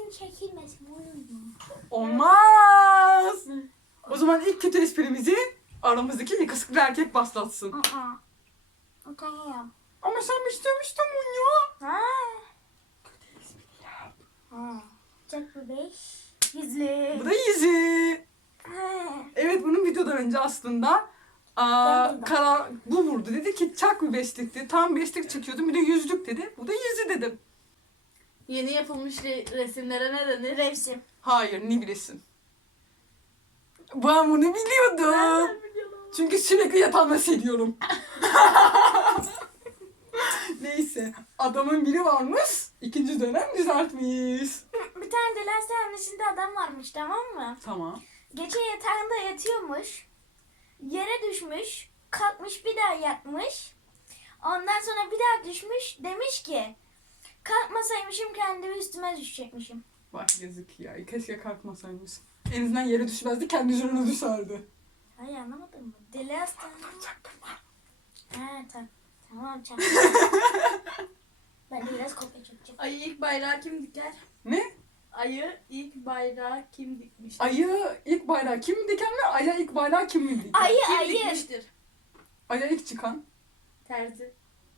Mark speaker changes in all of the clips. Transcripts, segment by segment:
Speaker 1: Senin çekilmesin olur mu?
Speaker 2: Olmaz. O zaman ilk kötü esprimizi aramızdaki yakışıklı erkek başlatsın.
Speaker 1: Tamam.
Speaker 2: Ama sen istemiştin bunu ya.
Speaker 1: Ha. Ha. Çek bu 5. Gizli.
Speaker 2: Bu da yüzü.
Speaker 1: Ha.
Speaker 2: Evet, bunun videodan önce aslında bu vurdu. Dedi ki çak bir beşlikti. Tam beşlik çekiyordum, bir de yüzlük dedi. Bu da yüzü dedim.
Speaker 3: Yeni yapılmış resimlere ne denir?
Speaker 1: Resim.
Speaker 2: Hayır, ne bilesin. Ben bunu biliyordum. Çünkü sürekli yatağımda seviyorum. Neyse. Adamın biri varmış. 2. dönem düzeltmiş.
Speaker 1: Bir tane de lens annesinde adam varmış, tamam mı?
Speaker 2: Tamam.
Speaker 1: Gece yatağında yatıyormuş. Yere düşmüş. Kalkmış, bir daha yatmış. Ondan sonra bir daha düşmüş. Demiş ki kalkmasaymışım kendimi üstüme düşecekmişim.
Speaker 2: Bak yazık ya. Keşke kalkmasaymış. En azından yere düşmezdi. Kendi üzerine düşerdi.
Speaker 1: Hayır, anlamadın mı? Deli hasta.
Speaker 2: Çaktırma.
Speaker 1: Ha tamam çak. Ben de biraz kopya çekeceğim.
Speaker 3: Ayı ilk bayrağı kim diker?
Speaker 2: Ne?
Speaker 3: Ayı ilk bayrağı kim dikmiş?
Speaker 2: Ayı ilk bayrağı kim diken mi? Aya ilk bayrağı kim mi diken?
Speaker 1: Ayı
Speaker 3: Kim
Speaker 1: ayı.
Speaker 3: dikmiştir?
Speaker 2: Aya ilk çıkan.
Speaker 3: Terzi.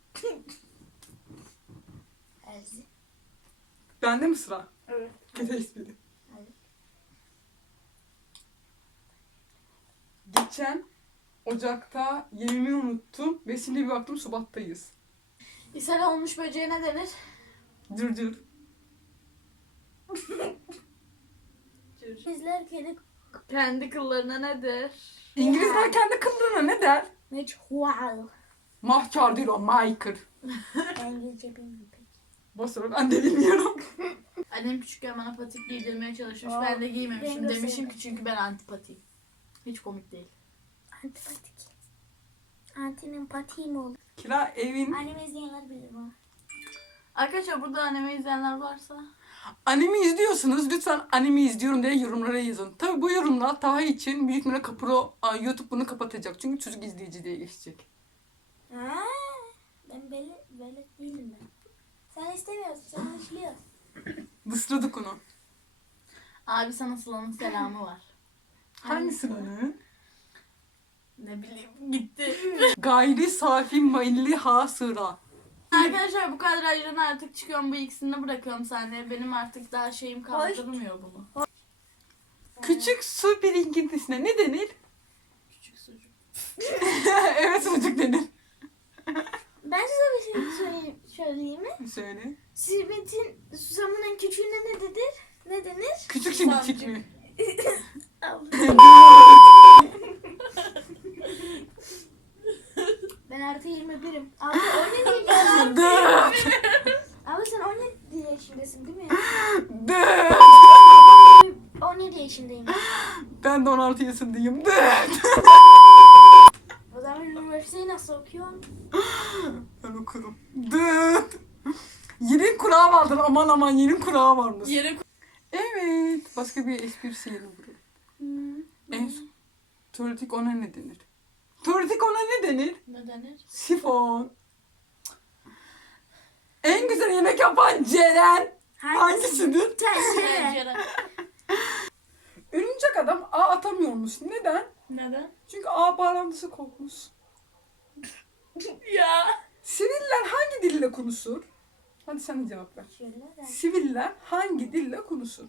Speaker 1: Terzi.
Speaker 2: Bende mi sıra?
Speaker 3: Evet.
Speaker 2: Kötü espri.
Speaker 1: Hayır.
Speaker 2: Geçen Ocak'ta yemimi unuttum ve şimdi bir baktım Şubat'tayız.
Speaker 3: İshal olmuş böceğe ne denir?
Speaker 2: Cırcır.
Speaker 1: Bizler kedi
Speaker 3: Kendi kıllarına ne der?
Speaker 2: İngilizler kendi kıllığına ne der?
Speaker 1: ne wow.
Speaker 2: Mahkar değil o, Michael.
Speaker 1: İngilizce bilmiyorum pek.
Speaker 2: Basra ben de bilmiyorum.
Speaker 3: Annem küçükken bana patik giydirmeye çalışmış.
Speaker 1: Aa,
Speaker 3: Ben de giymemişim.
Speaker 1: ben de
Speaker 3: Demişim
Speaker 1: sevmem.
Speaker 3: ki çünkü ben antipatiyim. Hiç komik değil.
Speaker 1: Antipatik. Antinin patiği mi olur?
Speaker 2: Kira evin
Speaker 1: Annemi izleyenler bilir mi?
Speaker 3: Arkadaşlar burada annemi izleyenler varsa.
Speaker 2: anime izliyorsunuz. Lütfen anime izliyorum diye yorumlara yazın. Tabi bu yorumlar Taha için büyük ihtimalle YouTube bunu kapatacak. Çünkü çocuk izleyici diye geçecek.
Speaker 1: Ha, ben böyle değilim ben. Sen istemiyorsun, sen işliyorsun.
Speaker 2: Dışladık onu.
Speaker 3: Abi sana Sıla'nın selamı var.
Speaker 2: Hangisi lan?
Speaker 3: Ne bileyim gitti.
Speaker 2: Gayri safi milli hasıra.
Speaker 3: Arkadaşlar bu kadrajdan artık çıkıyorum. Bu ikisini bırakıyorum sahneye. Benim artık daha şeyim kaldırmıyor bunu.
Speaker 2: Küçük su birikintisine ne denir?
Speaker 3: Küçük sucuk.
Speaker 2: Evet, sucuk denir.
Speaker 1: Ben size bir şey söyleyeyim mi?
Speaker 2: Söyle.
Speaker 1: Simitin, susamının küçüğüne ne denir? Ne denir?
Speaker 2: Küçük simicik mi?
Speaker 1: Ben artı 21'im. Abi 17 yaşındayım.
Speaker 2: Dıt.
Speaker 1: Abi sen 17 yaşındasın değil mi?
Speaker 2: Dıt.
Speaker 1: 17 yaşındayım.
Speaker 2: Ben de 16 yaşındayım. Dıt.
Speaker 1: O zaman üniversiteyi nasıl okuyorsun?
Speaker 2: Ben okurum. Dıt. Yerin kurağı vardır. Aman aman, yerin kurağı varmış.
Speaker 3: Yere
Speaker 2: Evet. Başka bir esprisi yerim buraya. En tuvaletlik ona ne denir? Tuvaletlik ona ne denir?
Speaker 3: ne denir?
Speaker 2: Sifon. En güzel yemek yapan Ceren. Hangisidir?
Speaker 1: Tencere.
Speaker 3: Tencere.
Speaker 2: Örümcek adam ağ atamıyormuş. Neden?
Speaker 3: Neden?
Speaker 2: Çünkü ağ bağlantısı kopmuş.
Speaker 3: Ya.
Speaker 2: Siviller hangi dille konuşur? Hadi sen de cevap ver.
Speaker 1: Şöyle.
Speaker 2: Siviller hangi dille konuşur?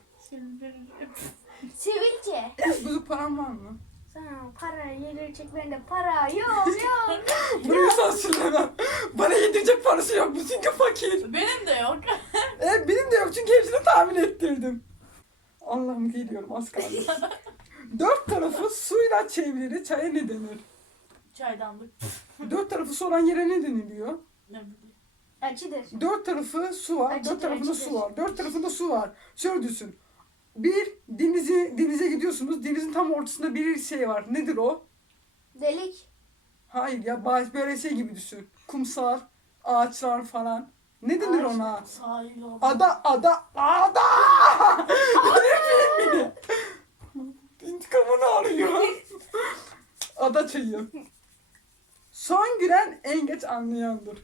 Speaker 1: Sivilce.
Speaker 2: Bozuk paran var mı?
Speaker 1: Sana para yedirecek bende para yok.
Speaker 2: Bunu sansürlemem. Bana yedirecek parası yok. Bu çünkü fakir.
Speaker 3: Benim de yok.
Speaker 2: Evet, benim de yok çünkü hepsini tahmin ettirdim. Allah'ım geliyorum, az kaldı. 4 tarafı suyla çevrili çaya ne denir?
Speaker 3: Çaydanlık.
Speaker 2: 4 tarafı su olan yere ne deniliyor?
Speaker 3: Ne bileyim.
Speaker 1: Acıdır.
Speaker 2: 4 tarafı su var,
Speaker 1: Acıdır,
Speaker 2: 4 tarafında
Speaker 1: acıdır.
Speaker 2: su var. 4 tarafında su var. Şöyle düşün. Bir denize gidiyorsunuz. Denizin tam ortasında bir şey var. Nedir o?
Speaker 1: Delik.
Speaker 2: Hayır ya, böyle şey gibi düşün. Kumsal, ağaçlar falan. Ne denir
Speaker 1: Ağaç.
Speaker 2: ona?
Speaker 3: Sahil oldu.
Speaker 2: Ada! Beni. İntikamını arıyor. Ada çayı. Son gülen en geç anlayandır.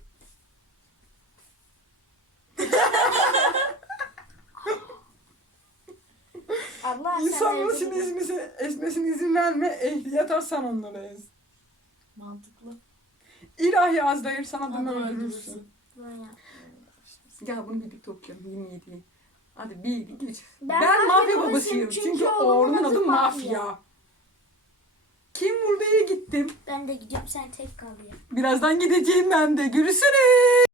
Speaker 1: Allah sen
Speaker 2: İnsanların
Speaker 1: öyle
Speaker 2: şimdi
Speaker 1: dedin.
Speaker 2: esmesine izin verme. Ehliyet alsan onlara ez.
Speaker 3: Mantıklı.
Speaker 2: İlahi Azrail sana
Speaker 3: Hadi
Speaker 2: bunu
Speaker 3: öldürürsün.
Speaker 2: öldürürsün.
Speaker 1: Ben yaptım.
Speaker 2: Gel bunu birlikte okuyalım 27'yi. Hadi 1, 2, 3.
Speaker 1: Ben
Speaker 2: Ben
Speaker 1: mafya
Speaker 2: mafya
Speaker 1: babasıyım
Speaker 2: babasıyım.
Speaker 1: çünkü
Speaker 2: Çünkü
Speaker 1: oğlumun
Speaker 2: oğlumun
Speaker 1: adı
Speaker 2: adı
Speaker 1: Mafya.
Speaker 2: Mafya. Kim burada, iyi gittim.
Speaker 1: Ben de gidiyorum sen tek kal ya.
Speaker 2: Birazdan gideceğim ben de. Görüşürüz.